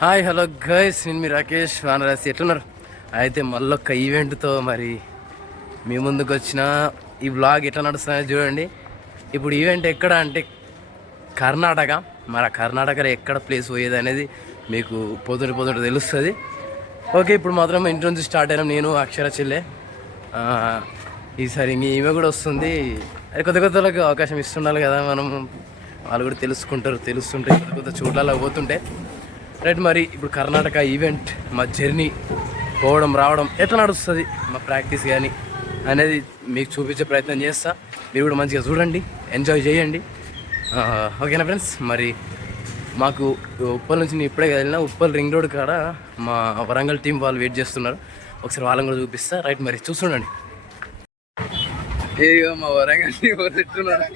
Hi hello guys, నేను మీ రాకేష్ వానరాసి. ఎట్లున్నారు? అయితే మళ్ళొక్క ఈవెంట్తో మరి మీ ముందుకు వచ్చిన ఈ బ్లాగ్ ఎట్లా నడుస్తుందో చూడండి. ఇప్పుడు ఈవెంట్ ఎక్కడ అంటే కర్ణాటక. మరి కర్ణాటకలో ఎక్కడ ప్లేస్ పోయేది అనేది మీకు పోతుంటే తెలుస్తుంది. ఓకే, ఇప్పుడు మాత్రం ఇంటి నుంచి స్టార్ట్ అయినాం. నేను అక్షర చెల్లె. ఈసారి ఈమె కూడా వస్తుంది. అది కొత్త అవకాశం ఇస్తుండాలి కదా, మనం వాళ్ళు కూడా తెలుస్తుంటే కొత్త చోట్లలో పోతుంటే రైట్. మరి ఇప్పుడు కర్ణాటక ఈవెంట్, మా జర్నీ, పోవడం రావడం ఎట్లా నడుస్తుంది, మా ప్రాక్టీస్ కానీ అనేది మీకు చూపించే ప్రయత్నం చేస్తా. మీరు కూడా మంచిగా చూడండి, ఎంజాయ్ చేయండి. ఓకేనా ఫ్రెండ్స్? మరి మాకు ఉప్పల్ నుంచి నేను ఇప్పుడే వెళ్ళినా, ఉప్పల్ రింగ్ రోడ్ కాడ మా వరంగల్ టీం వాళ్ళు వెయిట్ చేస్తున్నారు. ఒకసారి వాళ్ళని కూడా చూపిస్తా. రైట్, మరి చూస్తుండండి. ఏదో మా వరంగల్ టీం వాళ్ళు ఎట్టున్నారు.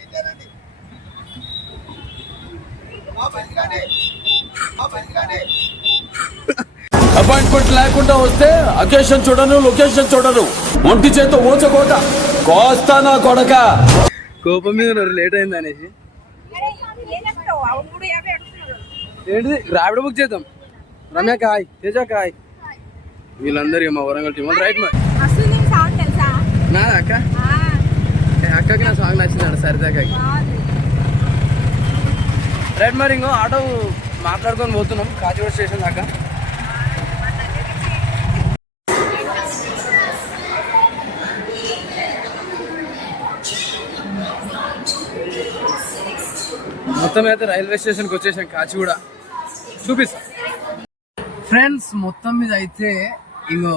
అపాయింట్మెంట్ లేకుండా వస్తే అకేషన్ చూడను, లొకేషన్ చూడను, ఒంటి చేత ఊచకోట కోస్తా నా కొడక. కోపం మీద లేట్ అయింది అనేసి ఏంటిది ర్యాపిడో బుక్ చేద్దాం. రమ్య కాయ్, తేజ కాయ్, వీళ్ళందరూ మా వరంగల్ టీం. రైట్ మరి నా అక్క అక్కకి నా సాంగ్ నచ్చిందండి, సరిదాకాకి. రైట్ మరి ఇంకో ఆటో మాట్లాడుకొని పోతున్నాం కాచిగూడ స్టేషన్ దాకా. మొత్తం అయితే రైల్వే స్టేషన్కి వచ్చేసాం, కాచిగూడ. చూపిస్తా ఫ్రెండ్స్. మొత్తం మీద అయితే ఇంకో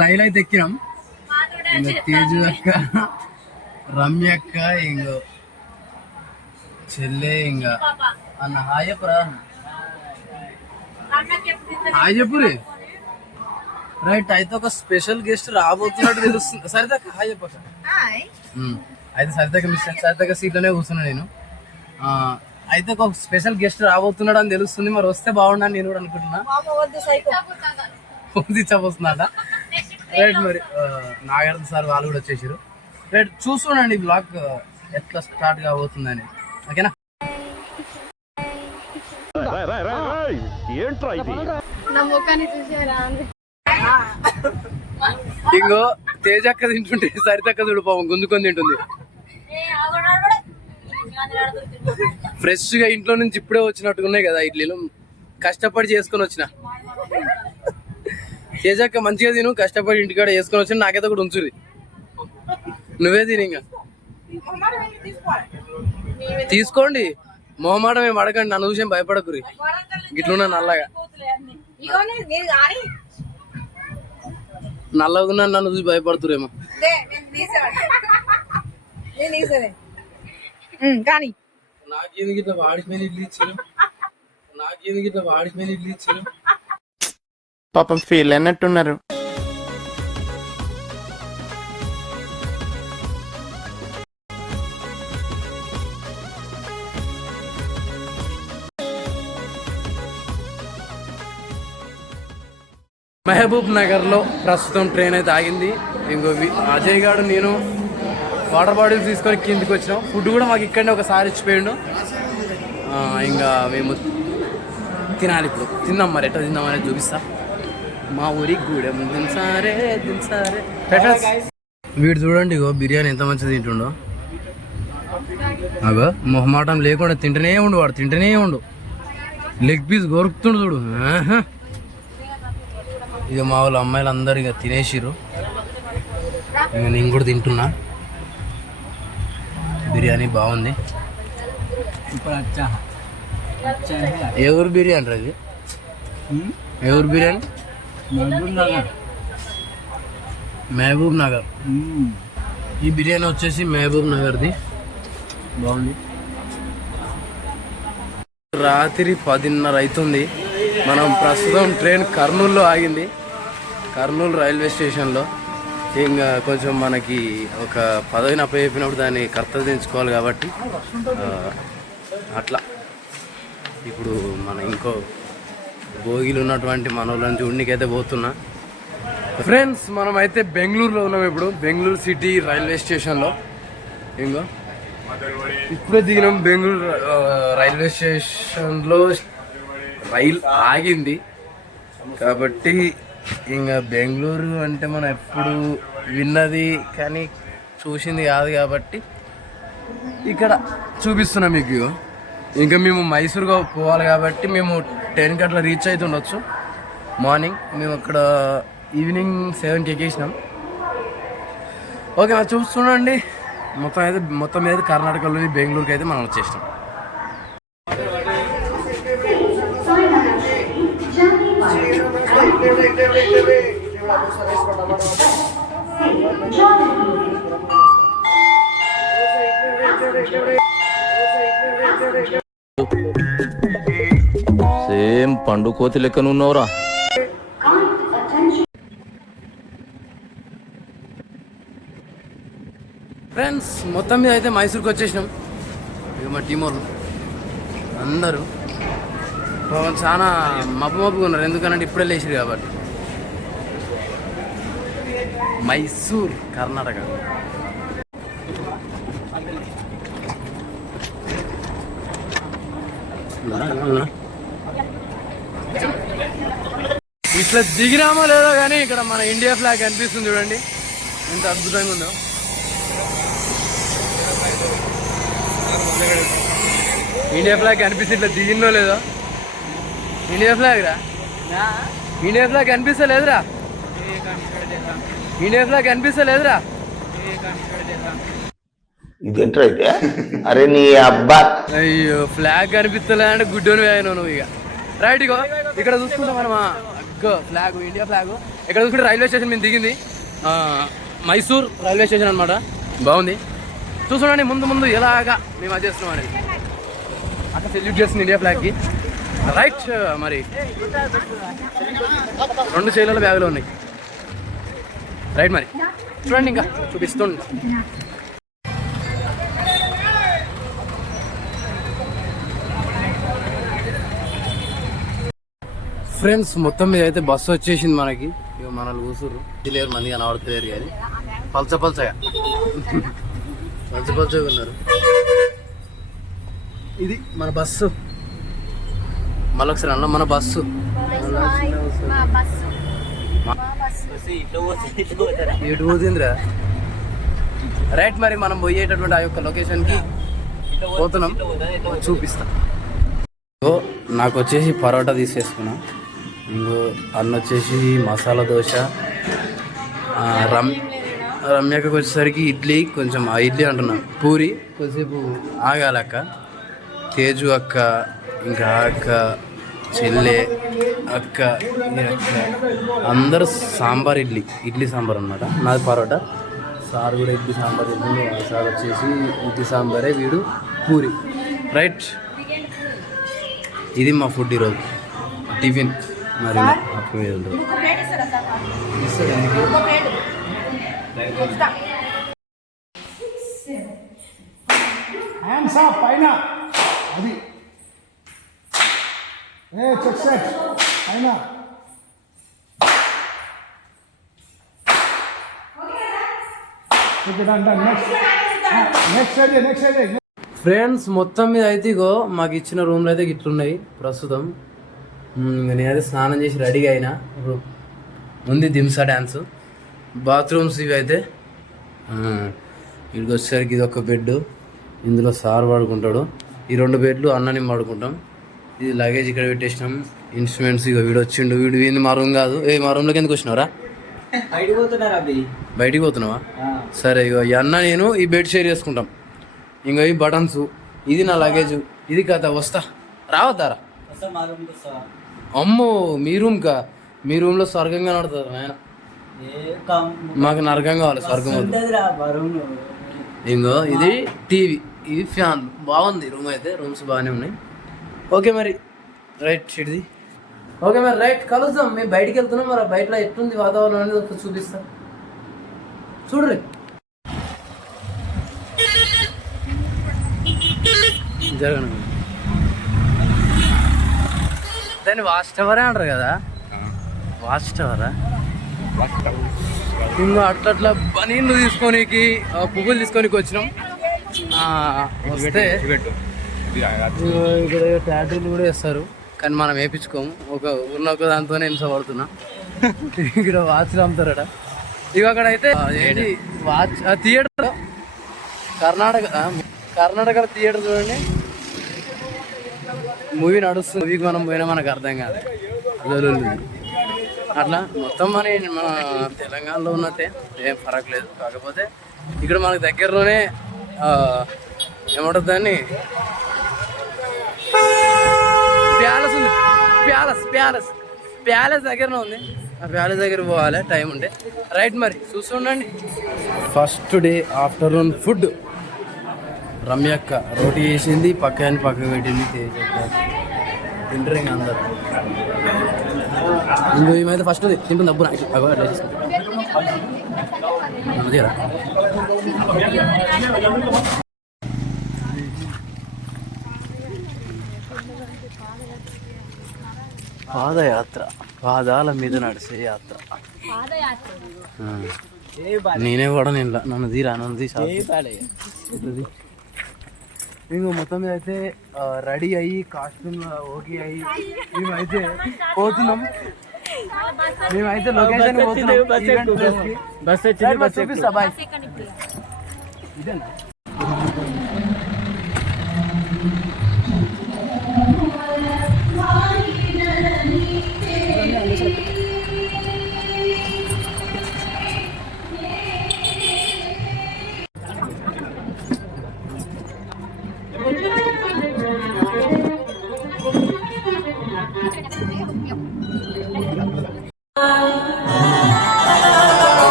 రైలు అయితే ఎక్కినాం. ఇంకో తేజు అక్క, రమ్య అక్క, ఇంకో చెల్లె, ఇంకా అన్న హాయ్ చెప్పురా. హాయ్ చెప్పురి. రైట్, అయితే ఒక స్పెషల్ గెస్ట్ రాబోతున్నట్టు తెలుస్తుంది. సరిదాకా హాయ్ చెప్పక. అయితే సరిదాకా సీట్లోనే కూర్చున్నా నేను. అయితే ఒక స్పెషల్ గెస్ట్ రాబోతున్నాడు అని తెలుస్తుంది. మరి వస్తే బాగుండని నేను కూడా అనుకుంటున్నా. వస్తున్నాడ. రైట్, మరి నాగార్జున సార్ వాళ్ళు కూడా వచ్చేసారు. రైట్, చూస్తుండండి బ్లాగ్ ఎట్లా స్టార్ట్ కాబోతుందని. ఓకేనా? ఇంకో తేజక్క తింటుంటే సరితక్క చూడు పాపం గుంజుకొని తింటుంది. ఫ్రెష్ గా ఇంట్లో నుంచి ఇప్పుడే వచ్చినట్టుగా ఉన్నాయి కదా ఇడ్లీలు, కష్టపడి చేసుకొని వచ్చిన. తేజక్క మంచిగా తిను, కష్టపడి ఇంటికాడ చేసుకొని వచ్చిన. నాకైతే కూడా ఉంచుది, నువ్వే తిని. ఇంకా తీసుకోండి, మొహమాటం ఏం అడగండి, నన్ను విషయం భయపడకురి. గిట్లున్నా నల్లగా నల్లగా నన్ను చూసి భయపడుతురేమో. నాకేందుకు ఇట్లా వాడిపోయిన ఇడ్లీ ఇచ్చారు. పాపం ఫీల్ అన్నట్టున్నారు. మహబూబ్ నగర్లో ప్రస్తుతం ట్రైన్ అయితే ఆగింది. ఇంకో అజయ్ గారు నేను వాటర్ బాటిల్స్ తీసుకొని కిందికి వచ్చినాం. ఫుడ్ కూడా మాకు ఇక్కడనే ఒకసారి ఇచ్చిపోయిండు. ఇంకా మేము తినాలి. ఇప్పుడు తిందాం, మరి ఎట్లా తిందాం అనేది చూపిస్తా. మా ఊరికి గూడెం దించారే. వీడు చూడండి, ఇగో బిర్యానీ ఎంత మంచిగా తింటుండో. అగో మొహమాటం లేకుండా తింటూనే ఉండు, వాడు తింటూనే ఉండు. లెగ్ పీస్ గొరుకుతుండు చూడు. ఇక మా వాళ్ళ అమ్మాయిలు అందరు ఇక తినేసిర్రు. ఇక నేను కూడా తింటున్నా. బిర్యానీ బాగుంది. ఏ ఊరు బిర్యానీ రా ఇది? ఏ ఊరు బిర్యానీ? మహబూబ్ నగర్. ఈ బిర్యానీ వచ్చేసి మహబూబ్ నగర్ది. బాగుంది. రాత్రి 10:30 అవుతుంది. మనం ప్రస్తుతం ట్రైన్ కర్నూలులో ఆగింది, కర్నూలు రైల్వే స్టేషన్లో. ఇంకా కొంచెం మనకి ఒక పదవిని అప్పచెప్పినప్పుడు దాన్ని కర్తవ్యించుకోవాలి కాబట్టి అట్లా ఇప్పుడు మన ఇంకో భోగిలు ఉన్నటువంటి మనోళ్ళని చూడనికైతే పోతున్నా. ఫ్రెండ్స్, మనం అయితే బెంగళూరులో ఉన్నాం ఇప్పుడు, బెంగళూరు సిటీ రైల్వే స్టేషన్లో. ఇంకో ఇప్పుడే దిగినాం బెంగళూరు రైల్వే స్టేషన్లో. రైలు ఆగింది కాబట్టి ఇంకా బెంగళూరు అంటే మనం ఎప్పుడు విన్నది కానీ చూసింది కాదు కాబట్టి ఇక్కడ చూపిస్తున్నాం మీకు. ఇంకా మేము మైసూరుగా పోవాలి కాబట్టి మేము 10కి అట్లా రీచ్ అయితే ఉండొచ్చు. మార్నింగ్ మేము అక్కడ ఈవినింగ్ 7కి ఎక్కేసినాం. ఓకే మరి చూస్తుండండి. మొత్తం మీద కర్ణాటకలోని బెంగళూరుకి అయితే మనం వచ్చేసినాం. సేమ్ పండు కోతి లెక్కనున్నావురా. ఫ్రెండ్స్ మొత్తం మీద అయితే మైసూర్కి వచ్చేసినాం. ఇక మా టీం వాళ్ళు అందరూ చాలా మబ్బుగా ఉన్నారు, ఎందుకనంటే ఇప్పుడే లేచిరు కాబట్టి. మైసూర్ కర్ణాటక. ఇట్లా దిగినామో లేదో కానీ ఇక్కడ మన ఇండియా ఫ్లాగ్ కనిపిస్తుంది చూడండి, ఎంత అద్భుతంగా ఉందో. ఇండియా ఫ్లాగ్ కనిపిస్తే ఇట్లా దిగిందో లేదో. ఇండియా ఫ్లాగ్ రా, ఇండియా ఫ్లాగ్ కనిపిస్తలేదురా, ఇండియా ఫ్లాగ్ కనిపిస్తలేదురా. ఇదేంట్రా అయితే? అరే నీ అబ్బా, అయ్యో ఫ్లాగ్ కనిపిస్తలేదంటే గుడ్డోని వేయను నువ్వు. ఇక రైట్ ఇగో ఇక్కడ చూసుకుంటాం మనం ఫ్లాగ్, ఇండియా ఫ్లాగ్. ఇక్కడ చూసుకుంటే రైల్వే స్టేషన్ మేము దిగింది, మైసూర్ రైల్వే స్టేషన్ అనమాట. బాగుంది చూసుకోండి. ముందు ఎలాగా మేము అది చేస్తున్నాం అనేది అక్కడ సెల్యూట్ చేస్తుంది ఇండియా ఫ్లాగ్కి. రైట్ మరి 2 చైర్ల బ్యాగులు ఉన్నాయి. రైట్ మరి చూడండి, ఇంకా చూపిస్తుండ. ఫ్రెండ్స్ మొత్తం మీద అయితే బస్సు వచ్చేసింది మనకి. ఇక మనల్ని కూసురు లేరు, మంది కనబడతలేరు కానీ పల్చగా ఉన్నారు. ఇది మన బస్సు. మళ్ళీ ఒకసారి అన్న మన బస్సు ఎటు పోతుందిరా. రైట్ మరి మనం పోయేటటువంటి ఆ యొక్క లొకేషన్కి పోతున్నాం, చూపిస్తాం. నాకు వచ్చేసి పరోటా తీసేసుకున్నాం. ఇంకో అన్న వచ్చేసి మసాలా దోశ, రమ్యకి వచ్చేసరికి ఇడ్లీ, కొంచెం ఆ ఇడ్లీ అంటున్నా పూరి, కొద్దిసేపు ఆగాలక్క, తేజు అక్క, ఇంకా అక్క, చెల్లె అక్క, అందరూ సాంబార్ ఇడ్లీ సాంబార్ అన్నమాట. నాది పరోటా, సార్ కూడా ఇడ్లీ సాంబార్ తింటుంది. సార్ వచ్చేసి ఇడ్లీ సాంబారే, వీడు పూరి. రైట్ ఇది మా ఫుడ్ ఈరోజు టిఫిన్. మరి అప్పుడు పైన అది చెక్ సెట్ పైన నెక్స్ట్. ఫ్రెండ్స్ మొత్తం మీద అయితే ఇగో మాకు ఇచ్చిన రూమ్లో అయితే ఇట్లున్నాయి ప్రస్తుతం. నేనైతే స్నానం చేసి రెడీగా అయినా. ఉంది దింసా డ్యాన్స్. బాత్రూమ్స్ ఇవి అయితే ఇక్కడికి వచ్చేసరికి ఇది ఒక బెడ్, ఇందులో సార్ పడుకుంటాడు. ఈ 2 బెడ్లు అన్నని పడుకుంటాం. ఇది లగేజ్ ఇక్కడ పెట్టేసినాం. ఇన్స్ట్రుమెంట్స్ ఇక వీడు వచ్చిండు. వీడు మా రూమ్ కాదు. మా రూమ్లోకి ఎందుకు వచ్చినారా? బయటికి పోతున్నావా? సరే ఇగో ఈ అన్న నేను ఈ బెడ్ షేర్ చేసుకుంటాం. ఇంకా ఈ బటన్స్, ఇది నా లగేజ్, ఇది కథ. వస్తా రావద్దారా? అమ్మో మీ రూమ్కా? మీ రూమ్లో స్వర్గంగా నడుతుంది ఆయన. మాకు నరకం కావాలి, స్వర్గం. ఇంకో ఇది టీవీ, ఇది ఫ్యాన్. బాగుంది రూమ్ అయితే. రూమ్స్ బాగానే ఉన్నాయి. ఓకే మరి రైట్ షిడ్ది. ఓకే మరి రైట్ కలుద్దాం. మేము బయటికి వెళ్తున్నాం. మరి బయట ఎట్లుంది వాతావరణం అనేది ఒకసారి చూపిస్తాం, చూడరు. జరగను దాన్ని వాచ్ టవరే అంటారు కదా. వాచ్ టవరా? ఇంకా అట్లా బనీళ్ళు తీసుకోనికి, పువ్వులు తీసుకోనికి వచ్చినాం. వస్తే ఇక్కడ టాటూలు కూడా వేస్తారు. కానీ మనం వేయించుకోము. ఒక దాంతోనే హింసపడుతున్నా. ఇక్కడ వాచ్లు అమ్ముతారట. ఇవి అక్కడ అయితే ఏంటి వాచ్ థియేటర్ కర్ణాటక థియేటర్ చూడండి. మూవీ నడుస్తుంది. మూవీకి మనం పోయినా మనకు అర్థం కాదు. అట్లా మొత్తం మన తెలంగాణలో ఉన్నట్టే ఏం ఫరక్ లేదు. కాకపోతే ఇక్కడ మనకు దగ్గరలోనే ఏమంటుంది దాన్ని ప్యాలెస్ ఉంది. ప్యాలెస్ దగ్గరనే ఉంది. ఆ ప్యాలెస్ దగ్గర పోవాలి టైం ఉంటే. రైట్, మరి చూస్తుండండి. First day afternoon food. రమ్యక్క రోటీ వేసింది, పక్కన పెట్టింది. తింటారు ఇంకా అందరు. ఇంకో ఏమైతే ఫస్ట్ తింటుంది డబ్బు నాకు అట్లా చేసుకుంటా. పాదయాత్ర, పాదాల మీద నడిచే యాత్ర. నేనే కూడా నేను నన్ను ఇంకో మొత్తం మీద అయితే రెడీ అయ్యి కాస్ట్యూమ్ ఓకే అయ్యి మేమైతే పోతున్నాం. మేమైతే లొకేషన్ చూపిస్తా. బాయ్.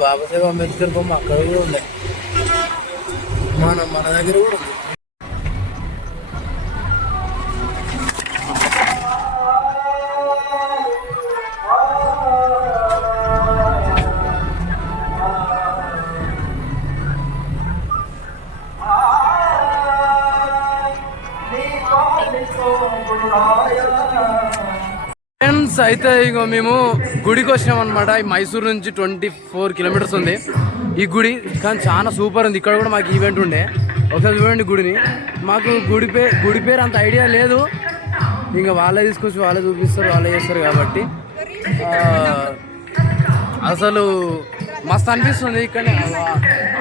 బాబాసాహెబ్ అంబేద్కర్ బొమ్మ అక్కడ కూడా ఉంది. మన దగ్గర కూడా ఉంది. ఫ్రెండ్స్ అయితే ఇగో మేము గుడికి వచ్చినాం అనమాట. ఈ మైసూర్ నుంచి 24 కిలోమీటర్స్ ఉంది ఈ గుడి. కానీ చాలా సూపర్ ఉంది. ఇక్కడ కూడా మాకు ఈవెంట్ ఉండే. ఒకసారి చూడండి గుడిని. మాకు గుడి పేరు అంత ఐడియా లేదు. ఇంకా వాళ్ళే తీసుకొచ్చి వాళ్ళే చూపిస్తారు, వాళ్ళే చేస్తారు కాబట్టి అసలు మస్తు అనిపిస్తుంది. ఇక్కడ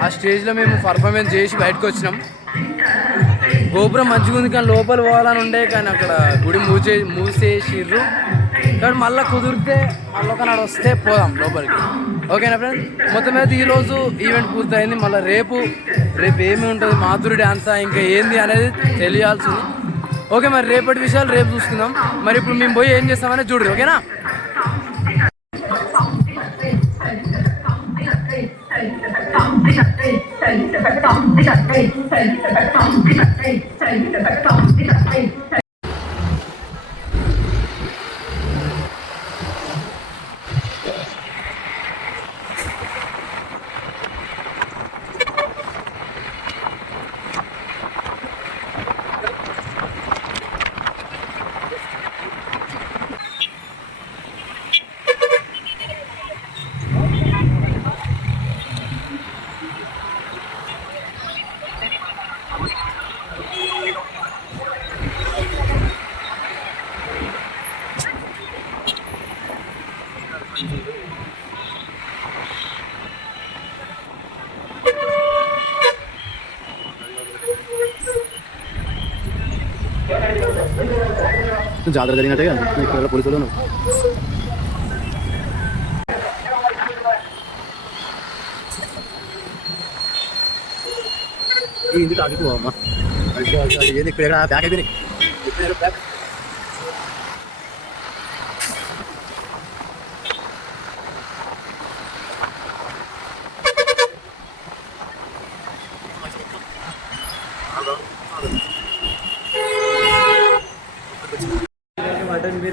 ఆ స్టేజ్లో మేము పర్ఫార్మెన్స్ చేసి బయటకు వచ్చినాం. గోపురం మంచిగా ఉంది కానీ లోపల పోవాలని ఉండే, కానీ అక్కడ గుడి మూసేసిర్రు. కానీ మళ్ళీ కుదిరితే మళ్ళీ ఒకనాడు వస్తే పోదాం లోపలికి. ఓకేనా ఫ్రెండ్స్? మొత్తం మీద ఈరోజు ఈవెంట్ పూర్తయింది. మళ్ళీ రేపు ఏమి ఉంటుంది, మాధురి డ్యాన్సా ఇంకా ఏంది అనేది తెలియాల్సింది. ఓకే, మరి రేపటి విషయాలు రేపు చూసుకుందాం. మరి ఇప్పుడు మేము పోయి ఏం చేస్తామనేది చూడరు. ఓకేనా? జాతర జరిగినట్టుగా ఇక్కడ పోలీసులు ఇందుకు ఆగిపోవమ్మా. ఏది ఇక్కడ బ్యాక్ అయిపోయినాయి.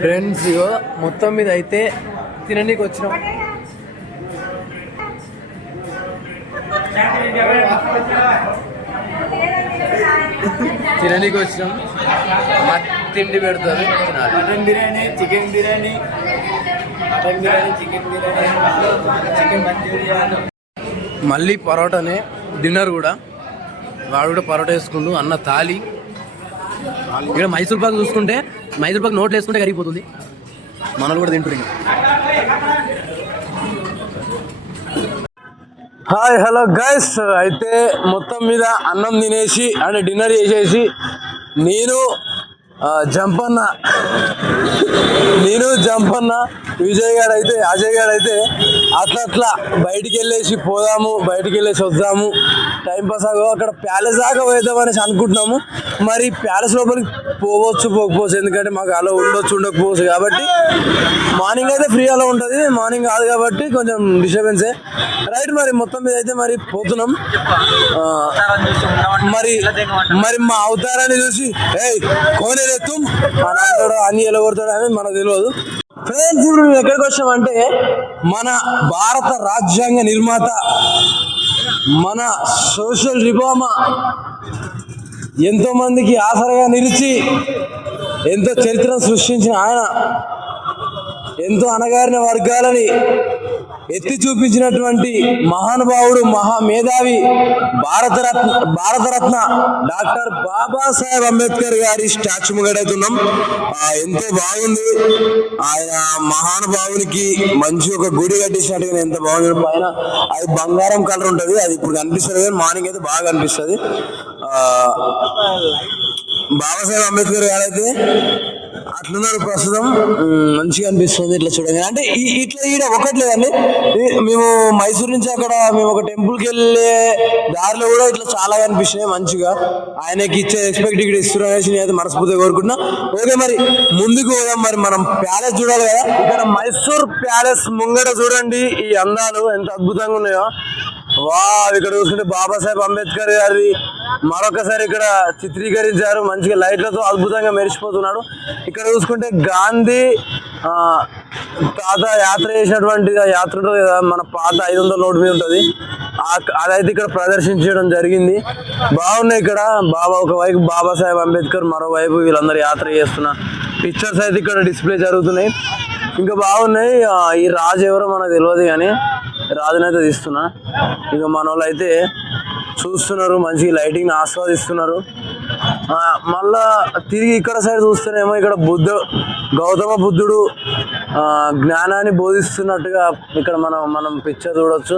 ఫ్రెండ్స్ ఇగో మొత్తం మీద అయితే తిననీకి వచ్చినాం. తిననీకి వచ్చినాం. మా తిండి పెడతారు తినాలి. Mutton biryani, chicken biryani, mutton biryani, chicken biryani, chicken manchurian. మళ్ళీ పరోటానే డిన్నర్ కూడా. వాడు కూడా పరోటా వేసుకుంటూ అన్న తాలి. ఇక్కడ మైసూర్ పాక్ చూసుకుంటే మైసూర్ పాక్ నోట్లు వేసుకుంటే కరిగిపోతుంది. మనలు కూడా తింటున్నాం. Hi hello guys. అయితే మొత్తం మీద అన్నం తినేసి అంటే డిన్నర్ చేసేసి నేను జంపన్న విజయ్ గారు అయితే అజయ్ గారు అయితే అట్లా బయటికి వెళ్ళేసి పోదాము, బయటికి వెళ్ళేసి వద్దాము, టైంపాస్ ఆగో అక్కడ ప్యాలెస్ దాకా పోదాం అనేసి అనుకుంటున్నాము. మరి ప్యాలెస్ లోపలికి పోకపోవచ్చు, ఎందుకంటే మాకు అలా ఉండకపోవచ్చు కాబట్టి. మార్నింగ్ అయితే ఫ్రీ అలా ఉంటుంది, మార్నింగ్ కాదు కాబట్టి కొంచెం డిస్టర్బెన్సే రైట్. మరి మొత్తం మీద అయితే మరి పోతున్నాం. మరి మా అవతారాన్ని చూసి కోనేరు ఎత్తుం అని అన్ని ఎలా కొడతాడు అనేది మనకు తెలియదు. ఫ్రెండ్స్, ఇప్పుడు మేము ఎక్కడికి వచ్చామంటే మన భారత రాజ్యాంగ నిర్మాత, మన సోషల్ రిఫార్మా, ఎంతో మందికి ఆసరగా నిలిచి ఎంతో చరిత్రను సృష్టించిన ఆయన, ఎంతో అణగారిన వర్గాలని ఎత్తి చూపించినటువంటి మహానుభావుడు, మహామేధావి, భారతరత్న డాక్టర్ బాబాసాహెబ్ అంబేద్కర్ గారి స్టాచ్యూ ముంగడవుతున్నాం. ఎంతో బాగుంది. ఆయన మహానుభావునికి మంచి ఒక గుడి కట్టించినట్టుగా ఎంత బాగుంది. పైన అది బంగారం కలర్ ఉంటుంది, అది ఇప్పుడు కనిపిస్తుంది కానీ మార్నింగ్ అయితే బాగా కనిపిస్తుంది. బాబాసాహెబ్ అంబేద్కర్ గారు అయితే అట్లున్నారు ప్రస్తుతం. మంచిగా అనిపిస్తుంది ఇట్లా చూడండి. అంటే ఇట్లా ఈడ ఒకట్లేదండి, మేము మైసూర్ నుంచి అక్కడ మేము ఒక టెంపుల్కి వెళ్ళే దారిలో కూడా ఇట్లా చాలా కనిపిస్తున్నాయి. మంచిగా ఆయనకి ఇచ్చే రెస్పెక్ట్ ఇక్కడ ఇస్తున్నారు అనేసి నేను అయితే మనస్ఫూర్తిగా కోరుకుంటున్నా. ఓకే, మరి ముందుకు పోదాం. మరి మనం ప్యాలెస్ చూడాలి కదా. ఇక్కడ మైసూర్ ప్యాలెస్ ముంగట చూడండి ఈ అందాలు ఎంత అద్భుతంగా ఉన్నాయో. ఇక్కడ చూసుకుంటే బాబాసాహెబ్ అంబేద్కర్ గారి మరొకసారి ఇక్కడ చిత్రీకరించారు. మంచిగా లైట్లతో అద్భుతంగా మెరిసిపోతున్నాడు. ఇక్కడ చూసుకుంటే గాంధీ తాత యాత్ర చేసినటువంటి యాత్ర ఉంటుంది కదా, మన పాత 500 నోటు మీద ఉంటుంది, అదైతే ఇక్కడ ప్రదర్శించడం జరిగింది. బాగున్నాయి ఇక్కడ. ఒకవైపు బాబాసాహెబ్ అంబేద్కర్, మరోవైపు వీళ్ళందరూ యాత్ర చేస్తున్న పిక్చర్స్ అయితే ఇక్కడ డిస్ప్లే జరుగుతున్నాయి. ఇంకా బాగున్నాయి. ఈ రాజు ఎవరో మనకు తెలియదు కానీ రాజునైతే తీస్తున్నా. ఇక మన వాళ్ళు అయితే చూస్తున్నారు, మంచిగా లైటింగ్ ఆస్వాదిస్తున్నారు. మళ్ళా తిరిగి ఇక్కడ సైడ్ చూస్తేనేమో ఇక్కడ గౌతమ బుద్ధుడు జ్ఞానాన్ని బోధిస్తున్నట్టుగా ఇక్కడ మనం పిక్చర్ చూడొచ్చు.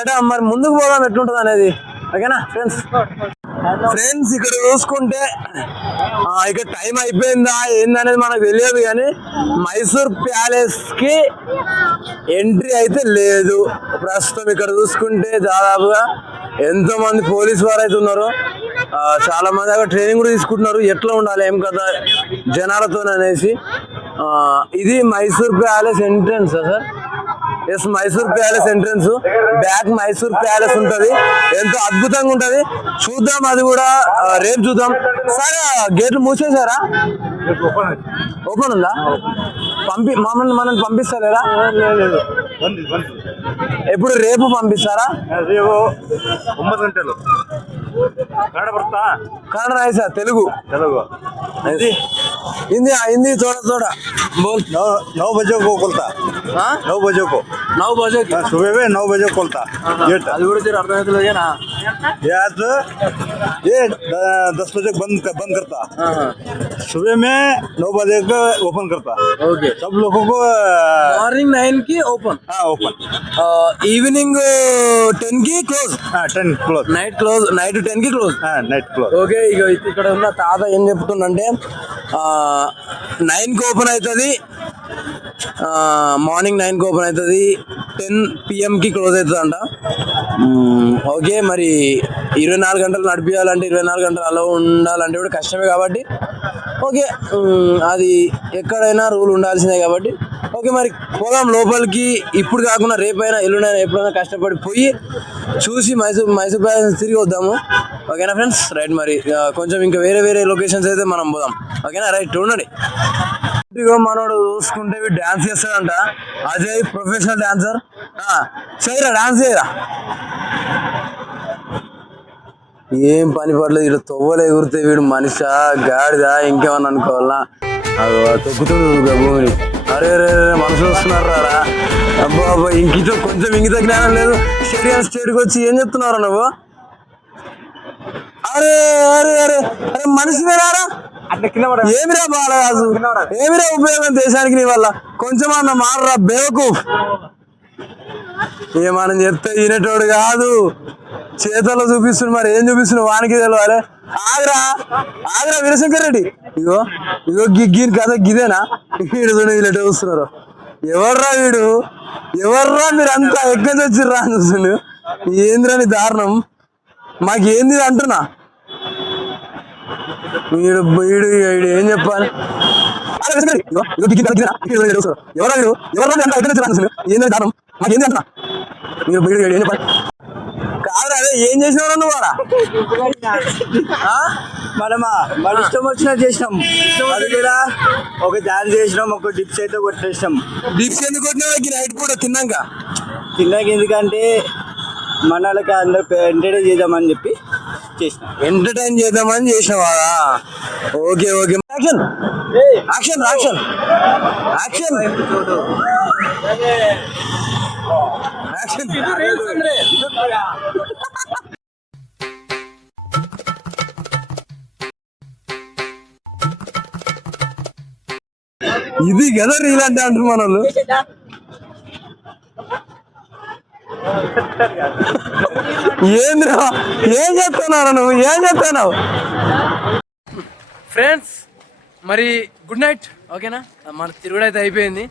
అంటే మరి ముందుకు పోదాం ఎట్లుంటుంది అనేది. ఓకేనా ఫ్రెండ్స్, ఇక్కడ చూసుకుంటే ఇక టైం అయిపోయిందా ఏందనేది మనకు తెలియదు కానీ మైసూర్ ప్యాలెస్ కి ఎంట్రీ అయితే లేదు ప్రస్తుతం. ఇక్కడ చూసుకుంటే దాదాపుగా ఎంతో మంది పోలీసు వారు అయితే ఉన్నారు. చాలా మంది అక్కడ ట్రైనింగ్ కూడా తీసుకుంటున్నారు, ఎట్లా ఉండాలి ఏం కదా జనాలతో అనేసి. ఇది Mysore palace entrance sir. Yes, Mysore palace entrance. Back Mysore palace ఉంటది, ఎంతో అద్భుతంగా ఉంటది. చూద్దాం, అది కూడా రేపు చూద్దాం. సార్, గేట్లు మూసేసారా? ఓపెన్ ఉందా? మనల్ని పంపిస్తలేరా? ఎప్పుడు రేపు పంపిస్తారా? రేపు 9 గంటలు. కన్నడ రాయిసా? తెలుగు हिंदी थोड़ा थोड़ा बोल. 9 बजे को खोलता. 9 बजे को. 9 बजे सुबह में 9 बजे खोलता गेट. అది కూడా జర అర్థమవుతలేదేనా? ये 10 बजे बंद करता. सुबह में 9 बजे को ओपन करता. ओके, सब लोगों को మార్నింగ్ 9 की ओपन. ओपन. ఈవినింగ్ 10 की క్లోజ్. 10 क्लोज. నైట్ 10 की క్లోజ్. Night close. ఓకే, ఇక ఇక్కడ ఉన్న తాత ఏం చెప్తుండంటే 9 కి ఓపెన్ అవుతుంది, మార్నింగ్ 9 కి ఓపెన్ అవుతుంది, 10 PM కి క్లోజ్ అవుతుంది అంట. ఓకే, మరి 24 గంటలు నడిపించాలంటే 24 గంటలు అలా ఉండాలంటే కూడా కష్టమే కాబట్టి ఓకే, అది ఎక్కడైనా రూల్ ఉండాల్సిందే కాబట్టి ఓకే. మరి పోదాం లోపలికి. ఇప్పుడు కాకుండా రేపైనా ఎల్లుండైనా ఎప్పుడైనా కష్టపడి పోయి చూసి మైసూర్ ప్యాలెస్ తిరిగి వద్దాము. ఓకేనా ఫ్రెండ్స్? రైట్. మరి కొంచెం ఇంకా వేరే లొకేషన్స్ అయితే మనం పోదాం. ఓకేనా? రైట్, ఉండండి. మనోడు చూసుకుంటే డాన్స్ చేస్తాడంట. Ajay professional dancer. చేయరా, డాన్స్ చేయరా. ఏం పని పడలేదు వీడు తొవ్వలు ఎగురితే వీడు మనిషా గాడిదా ఇంకేమన్నా అనుకోవాలా తొక్కుతుంది భూమిని. అరే రే మనుషులు వస్తున్నారు రా అబ్బా అబ్బా ఇంకితో కొంచెం ఇంకిత జ్ఞానం లేదు. స్టేట్కి వచ్చి ఏం చెప్తున్నారా నువ్వు? అరే అరే అరే అరే మనిషినే రారా ఏమిరా బాలరాజు ఏమిరా ఉపయోగం దేశానికి నీ వల్ల కొంచెం అన్న మారరా బేవకు. ఏమనం చెప్తే ఈనేటోడు కాదు చేతల్లో చూపిస్తున్నాడు మరి ఏం చూపిస్తున్నావు వానికి తెలియాలి. ఆగరా ఆగరా వీరశంకర్ రెడ్డి ఇగో ఇగో గిగ్గీని కథ గిదేనా వీడు చూడండి వీళ్ళు ఎట్లా చూస్తున్నారు. ఎవర్రా వీడు ఎవర్రా మీరు అంతా ఎక్కడి నుంచి వచ్చిర్రా అని చూస్తుండు. ఏందిరా నీ దారుణం మాకేంది అంటున్నా. వీడు వీడు వీడు ఏం చెప్పాలి ఎవరా వీడు ఎవరా ఏంది దారుణం మాకేంది అంటున్నా. మీరు వీడు ఏం చెప్పాలి కాదు అదే ఏం చేసినావు నువ్వు వాడా మనమా మన ఇష్టం వచ్చినట్టు చేసినాం. అది కూడా ఒక డాన్స్ చేసినాం, ఒక డిప్స్ అయితే కొట్టేసినాం. డిప్స్ ఎందుకు కొట్టినా నైట్ కూడా తిన్నాక ఎందుకంటే మనకి అందరు ఎంటర్టైన్ చేద్దామని చెప్పి చేసినాం. ఎంటర్టైన్ చేద్దామని చేసినావా? Okay okay action action action action ఇది కదా రీల్ అంటే అంటారు మన వాళ్ళు. ఏంద్రా ఏం చెప్తున్నావు నువ్వు ఏం చెప్తున్నావు? ఫ్రెండ్స్ మరి గుడ్ నైట్ ఓకేనా. మన తిరుగుడు అయితే అయిపోయింది.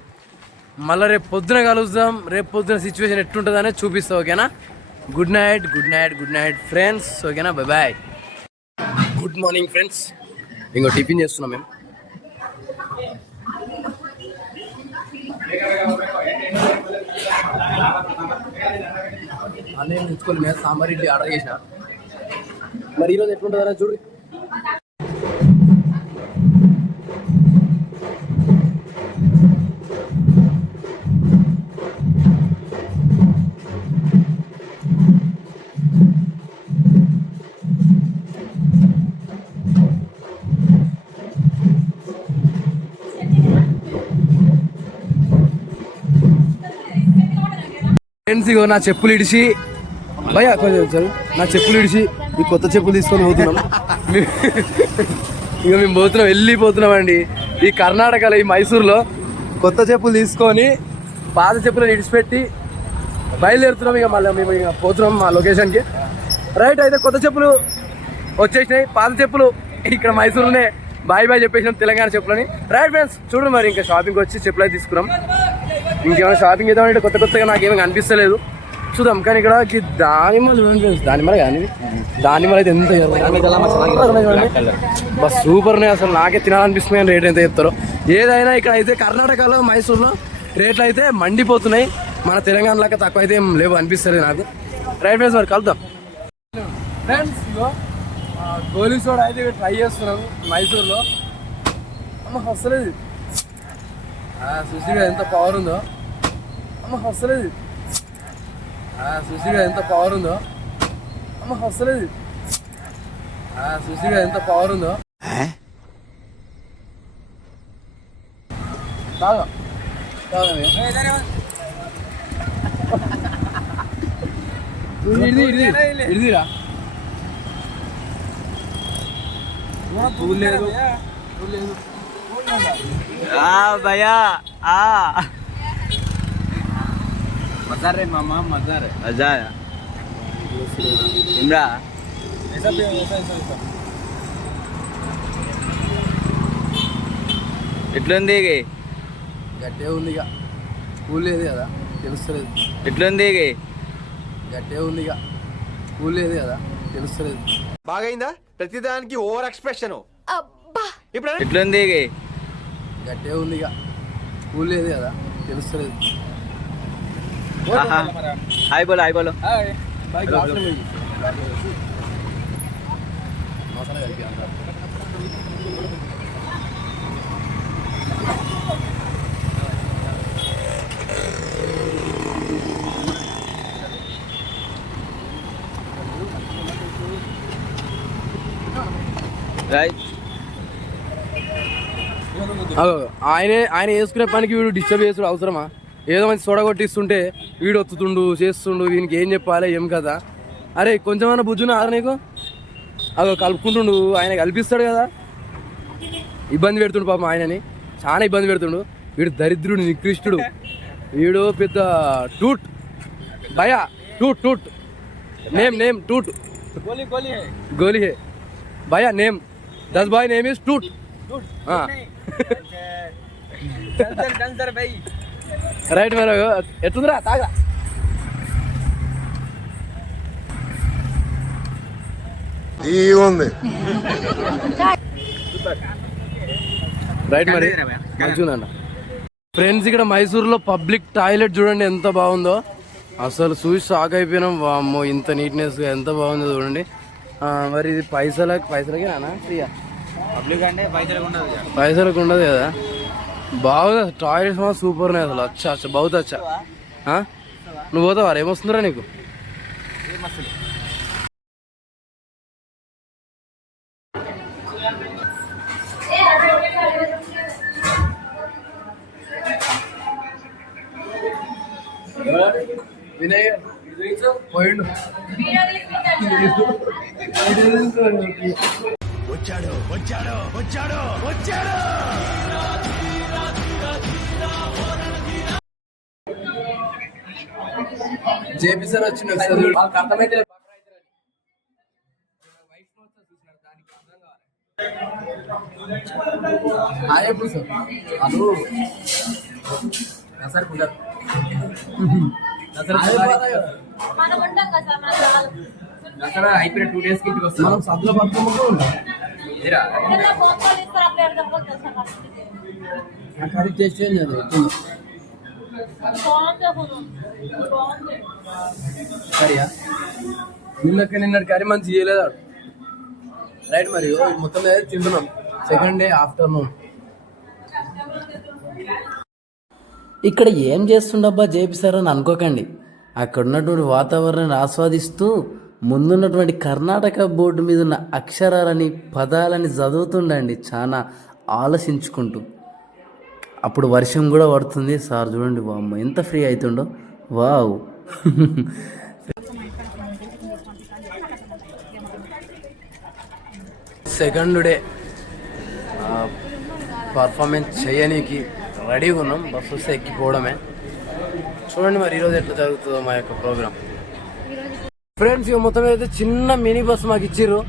మళ్ళీ రేపు పొద్దున కలుద్దాం. రేపు పొద్దున సిచ్యువేషన్ ఎట్టుంటుంది అనేది చూపిస్తాం ఓకేనా. Good night good night good night friends ఓకేనా. Bye bye. Good morning friends. ఇంకో టిఫిన్ చేస్తున్నాం మేము. అన్నీ తెచ్చుకొని మేము సాంబార్ ఇడ్లీ ఆర్డర్ చేసిన. మరి ఈరోజు ఎట్లుంటుందన్నా చూడు. ఫ్రెండ్స్ ఇగో నా చెప్పులు ఇడిచి భయ్యా కొంచెం నా చెప్పులు ఇడిచి ఈ కొత్త చెప్పులు తీసుకొని పోతున్నాం. ఇక మేము పోతున్నాం వెళ్ళిపోతున్నామండి. ఈ కర్ణాటకలో ఈ మైసూర్లో కొత్త చెప్పులు తీసుకొని పాత చెప్పులను ఇడిచిపెట్టి బయలుదేరుతున్నాం. ఇక మళ్ళీ మేము ఇక పోతున్నాం మా లొకేషన్కి. రైట్ అయితే కొత్త చెప్పులు వచ్చేసినాయి, పాత చెప్పులు ఇక్కడ మైసూరులోనే బాయ్ బాయ్ చెప్పేసినాం తెలంగాణ చెప్పులని. రైట్ ఫ్రెండ్స్ చూడండి మరి ఇంకా షాపింగ్కి వచ్చి చెప్పులు అయితే తీసుకున్నాం. ఇంకేమైనా షాపింగ్ చేద్దామంటే కొత్త కొత్తగా నాకేమీ అనిపిస్తలేదు చూద్దాం. కానీ ఇక్కడ దానిమ్మలు చూడండి ఫ్రెండ్స్. దానిమ్మలు కానీ దానిమ్మలు అయితే ఎంత బస్ సూపర్ ఉన్నాయి అసలు. నాకే తినాలనిపిస్తుంది కానీ రేట్ ఎంత చెప్తారో. ఏదైనా ఇక్కడ అయితే కర్ణాటకలో మైసూర్లో రేట్లు అయితే మండిపోతున్నాయి. మన తెలంగాణలో తక్కువ అయితే ఏం లేవు అనిపిస్తుంది నాకు. రైట్ ఫ్రెండ్స్ మరి కలుద్దాం ఫ్రెండ్స్. గోలీ సోడా అయితే ఇక్కడ ట్రై చేస్తున్నాము మైసూర్లో. అమ్మ వస్తలేదు సుశీగా ఎంత పవర్ ఉందో. అమ్మ వస్తలేదు సుశీగా ఎంత పవర్ ఉందో. అమ్మ వస్తలేదు సుశీగా ఎంత పవర్ ఉందో. తాగా ఇడిదిరా లేదు భయ్యా मजा रे मामा मजा रे मजा इमरा ऐसा भी ऐसा ఎట్లుంది గట్టే ఉంది ఇక కూలేదు కదా తెలుస్తలేదు. ఎట్లుంది గట్టే ఉంది ఇక కూలేదు కదా తెలుస్తలేదు. బాగైందా ప్రతిదానికి ఓవర్ ఎక్స్ప్రెషన్. ఇప్పుడు ఎట్లుంది గట్టే ఉంది ఇక కూలేదు కదా తెలుస్తలేదు. హాయ్ బోలో హాయ్ బోలో మసాలా కలిపి అంతా ఆయన వేసుకునే పనికి వీడు డిస్టర్బ్ చేసుడు అవసరమా? ఏదో మంచి సొడగొట్టిస్తుంటే వీడు ఒత్తుతుండు చేస్తుండు, వీనికి ఏం చెప్పాలి ఏం కదా. అరే కొంచెమన్నా బుద్ధున ఆరు నీకు. కలుపుకుంటుండు, ఆయన కల్పిస్తాడు కదా, ఇబ్బంది పెడుతుండు పాపం ఆయనని, చాలా ఇబ్బంది పెడుతుండు. వీడు దరిద్రుడు, నికృష్టుడు, వీడు పెద్ద టూట్ భయ టూట్ నేమ్ టూట్ గోలీ హే భయ నేమ్ 10 బాయ్ నేమ్ ఇస్ టూట్. రైట్ మరి ఎట్లుందిరా తాగా. రైట్ మరి మంచిగా. ఫ్రెండ్స్ ఇక్కడ మైసూర్లో పబ్లిక్ టాయిలెట్ చూడండి ఎంత బాగుందో, అసలు చూసి షాక్ అయిపోయినాం. వామ్మో ఇంత నీట్నెస్గా ఎంత బాగుందో చూడండి. మరి ఇది పైసలకి నానా ఫ్రీయా? పబ్లిక్ అంటే పైసలకు ఉండదు కదా. బాగుంది టాయిలెట్స్ మాత్రం సూపర్ ఉన్నాయి అసలు. అచ్చా బహుత్ అచ్చా. నువ్వు పోతావా? ఏమొస్తుందిరా నీకు? వినయ్ పోయిండు. జేపీ సార్ వచ్చిండు అర్థమైతే ఎప్పుడు సార్ అను సార్ కుదర్ అయిపోయిన 2 days ఇంటికి వస్తాం. మనం సద్దులో పట్టుకుంటూ ఉంటాం. కర్రీ టేస్ట్ చేంజ్ కర్రీయా నిన్నటి కర్రీ మంచి చేయలేదు. రైట్ మరి మొత్తం మీద తింటున్నాం. Second day afternoon. ఇక్కడ ఏం చేస్తుండబ్బా జేపీ సార్ అని అనుకోకండి. అక్కడ ఉన్నటువంటి వాతావరణాన్ని ఆస్వాదిస్తూ ముందున్నటువంటి కర్ణాటక బోర్డు మీద ఉన్న అక్షరాలని పదాలని చదువుతుండండి, చాలా ఆలోచించుకుంటూ. అప్పుడు వర్షం కూడా పడుతుంది. సార్ చూడండి వామ్మో ఎంత ఫ్రీ అవుతుండో. వావ్. సెకండ్ డే పర్ఫార్మెన్స్ చేయనీకి రెడీగా ఉన్నాం. బస్సు వస్తే ఎక్కిపోవడమే. చూడండి మరి ఈరోజు ఎట్లా జరుగుతుందో మా యొక్క ప్రోగ్రామ్. ఫ్రెండ్స్ ఇక మొత్తం అయితే చిన్న మినీ బస్ మాకు ఇచ్చిర్రు.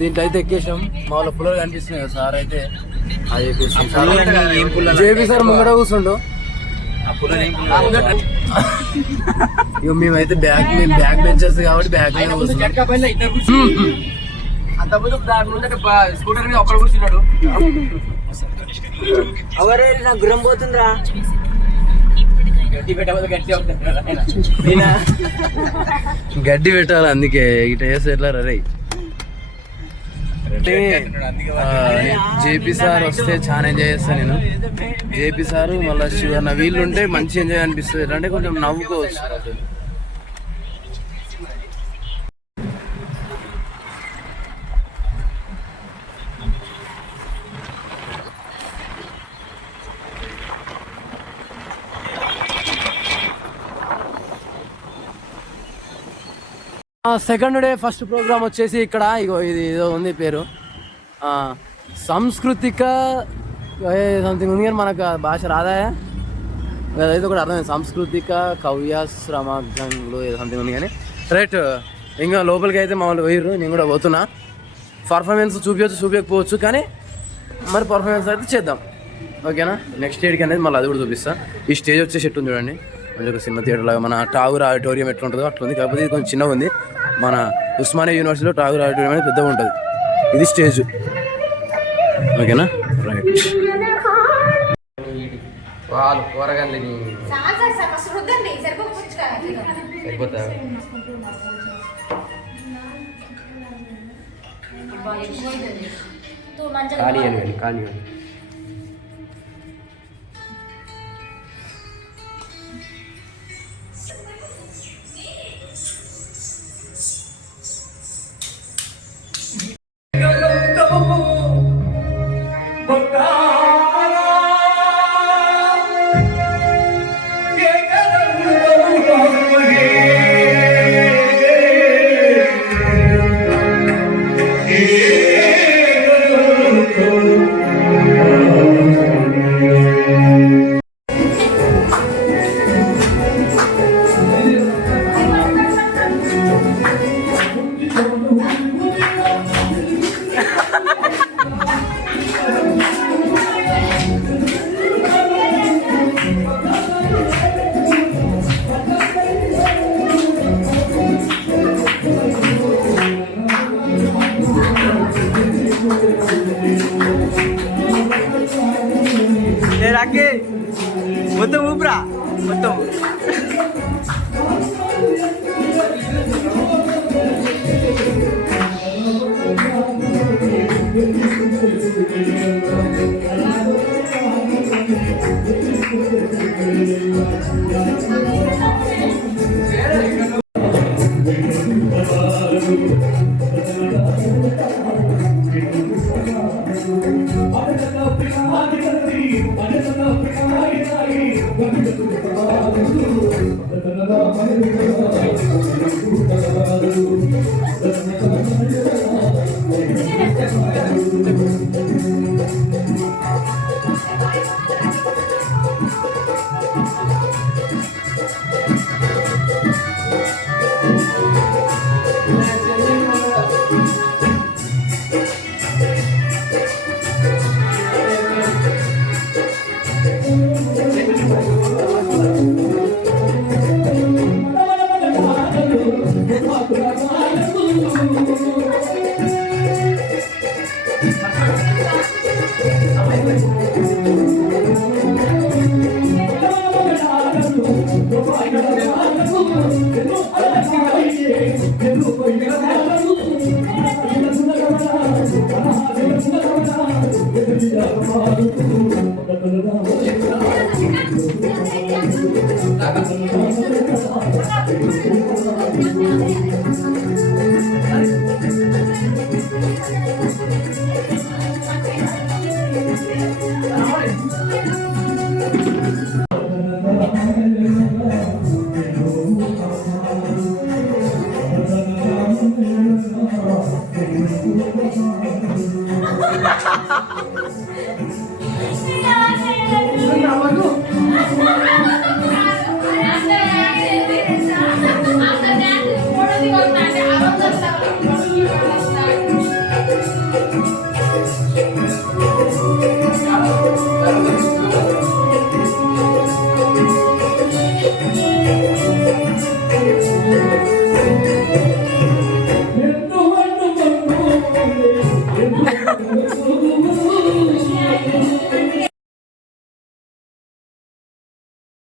దీంట్లో అయితే ఎక్కేసాం. మా వాళ్ళ పుల్లలు కనిపిస్తున్నాయి కదా. సార్ అయితే జేపీ సార్ ముంగడ కూర్చుండు. ఇక మేమైతే బ్యాక్ బెంచర్స్ కాబట్టి బ్యాక్ మీద కూర్చున్నాం. స్కూటర్ మీద ఒక్కడ కూర్చున్నాడు. అవరే నా గురం పోతుందిరా. గడ్డి పెట్టాలి, అందుకే ఇట వేస్తే ఎట్లా రే. జేపీ సార్ వస్తే చాలా ఎంజాయ్ చేస్తాను నేను. జేపీ సారు మళ్ళీ శివన్న వీళ్ళు ఉంటే మంచి ఎంజాయ్ అనిపిస్తుంది. అంటే కొంచెం నవ్వుకోవచ్చు. సెకండ్ డే ఫస్ట్ ప్రోగ్రామ్ వచ్చేసి ఇక్కడ ఇగో ఇది ఏదో ఉంది పేరు సంస్కృతిక సంథింగ్ ఉంది కానీ మనకు భాష రాదాయా అదైతే ఒకటి అర్థమైంది. సాంస్కృతిక కవ్యాశ్రమలో ఏదో సంథింగ్ ఉంది కానీ రైట్. ఇంకా లోపలికి అయితే మామూలు పోయిర్రు, నేను కూడా పోతున్నా. పర్ఫార్మెన్స్ చూపించకపోవచ్చు కానీ మరి పర్ఫార్మెన్స్ అయితే చేద్దాం. ఓకేనా? నెక్స్ట్ స్టేజ్కి అనేది మళ్ళీ అది కూడా చూపిస్తాను. ఈ స్టేజ్ వచ్చేసి ఎట్టుంది చూడండి, కొంచెం ఒక సినిమా థియేటర్ లాగా. మన టాగూర్ ఆడిటోరియం ఎట్లా ఉంటుందో అట్లా ఉంది, కాకపోతే ఇది కొంచెం చిన్నగా ఉంది. మన ఉస్మానియా యూనివర్సిటీలో టాగూర్ ఆడిటోరియం అనేది పెద్దగా ఉంటుంది. ఇది స్టేజ్. ఓకేనా? రైట్. వాళ్ళు కూరగాయలు సరిపోతా ఖాళీ అని ఖాళీ అని రాకే మొత్తం ఊపిరా మొత్తం Thank you.